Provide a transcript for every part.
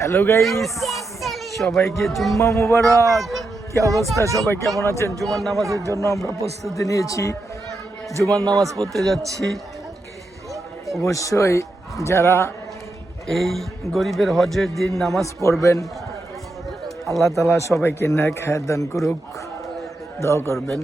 Hello guys, সবাইকে জুম্মা মুবারক। কি অবস্থা, সবাই কেমন আছেন? জুমার নামাজের জন্য আমরা প্রস্তুতি নিয়েছি, জুমার নামাজ পড়তে যাচ্ছি। অবশ্যই যারা এই গরিবের হজের দিন নামাজ পড়বেন, আল্লাহ তাআলা সবাইকে নেক হায়াত দান করুক, দোয়া করবেন।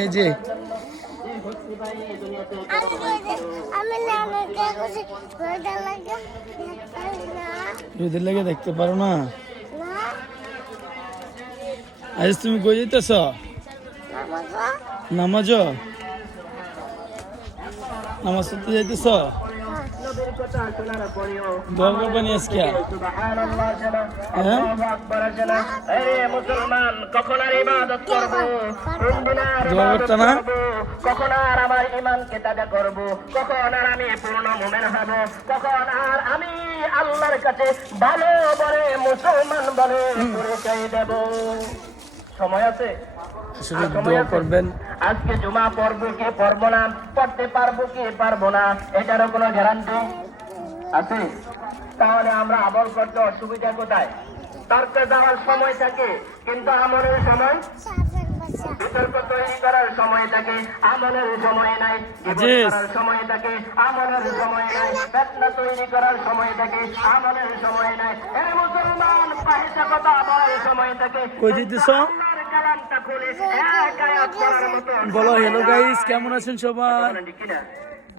এই যে রোদের লেগে দেখতে পারো না। আজ তুমি কই যেতেছ? নামাজ পড়তে যাইতেছ? দোয়া করবেন আজকে? দোয়া করতে না? কখন আর আমার ইমানকে তাজা করব, কখন আর আমি পূর্ণ মুমিন হব, কখন আর আমি আল্লাহর কাছে ভালো বলে মুসলমান বলে পরিচয় দেব। সময় আছে, দোয়া করবেন। আজকে জুমা পড়বো কি পড়বো না, পড়তে পারবো কি পারবো না, এটারও কোনো গ্যারান্টি আছে? তাহলে আমরা আমল করতে অসুবিধা কোথায়? তর্কে যাওয়ার সময় থাকে কিন্তু আমলের সময়, বিতর্ক তৈরি করার সময় থাকে আমলের সময় নাই, করার সময় থাকে আমলের সময় নাই, ফিতনা তৈরি করার সময় থাকে আমলের সময় নাই। এ মুসলমান, পাহিতে কথা বলার সময় থাকে। কই দিতেছ? বলো হ্যালো গাইস, কেমন আছেন সবাই?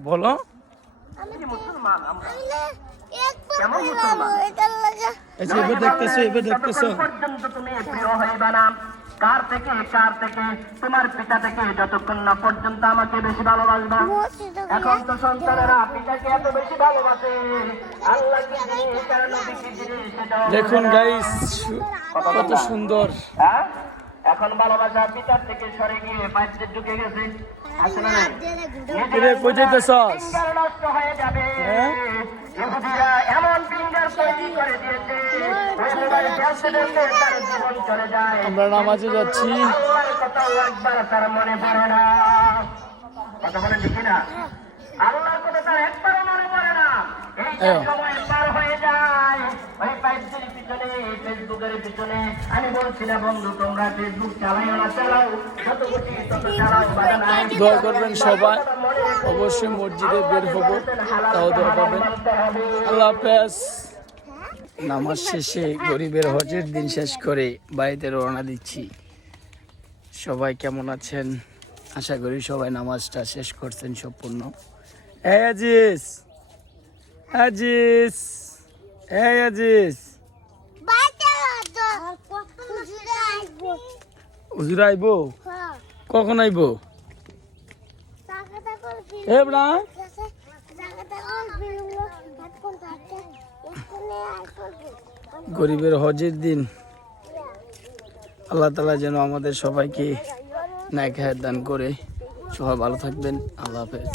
বলো এবার দেখতেছো, এবার দেখতেছো তুমি প্রিয় হইবা না। কার থেকে তোমার পিতা থেকে যতক্ষণ না পর্যন্ত আমাকে বেশি ভালোবাসবা। এখন তো সন্তানেরা পিতাকে এত বেশি ভালোবাসে, আল্লাহকে দেখুন গাইস কত সুন্দর। এখন ভালোবাসা পিতার থেকে সরে গিয়ে বাইরে ঢুকে গেছে। নষ্ট হয়ে যাবে। ইহুদিরা এমন ফিঙ্গার তৈরি করে দিয়েছে, তার জীবন চলে যায়। আমরা নামাজে যাচ্ছি, কথাও একবার তার মনে পড়ে না। কথা বলে দেখি না, আল্লাহর কথা তার একবারও মনে পড়ে না। এই সময় পার হয়ে যায় ওই পাইপের পিছনে, ফেসবুকের পিছনে। আমি বলছি না বন্ধু, তোমরা ফেসবুক চালাইও না, চালাও যত খুশি তত চালাও। দোয়া করবেন সবাই, অবশ্যই মসজিদে বের হব, তাও দোয়া পাবেন। আল্লাহ হাফেজ। নামাজ শেষে গরিবের হজের দিন শেষ করে বাড়িতে রওনা দিচ্ছি। সবাই কেমন আছেন? আশা করি সবাই নামাজটা শেষ করছেন সম্পূর্ণ। আজিজ, আজিজ, আজিজ, হুজুর আইব? কখন আইব? গরিবের হজের দিন আল্লাহ তাআলা যেন আমাদের সবাইকে নেক হায়াত দান করে। সবাই ভালো থাকবেন। আল্লাহ হাফেজ।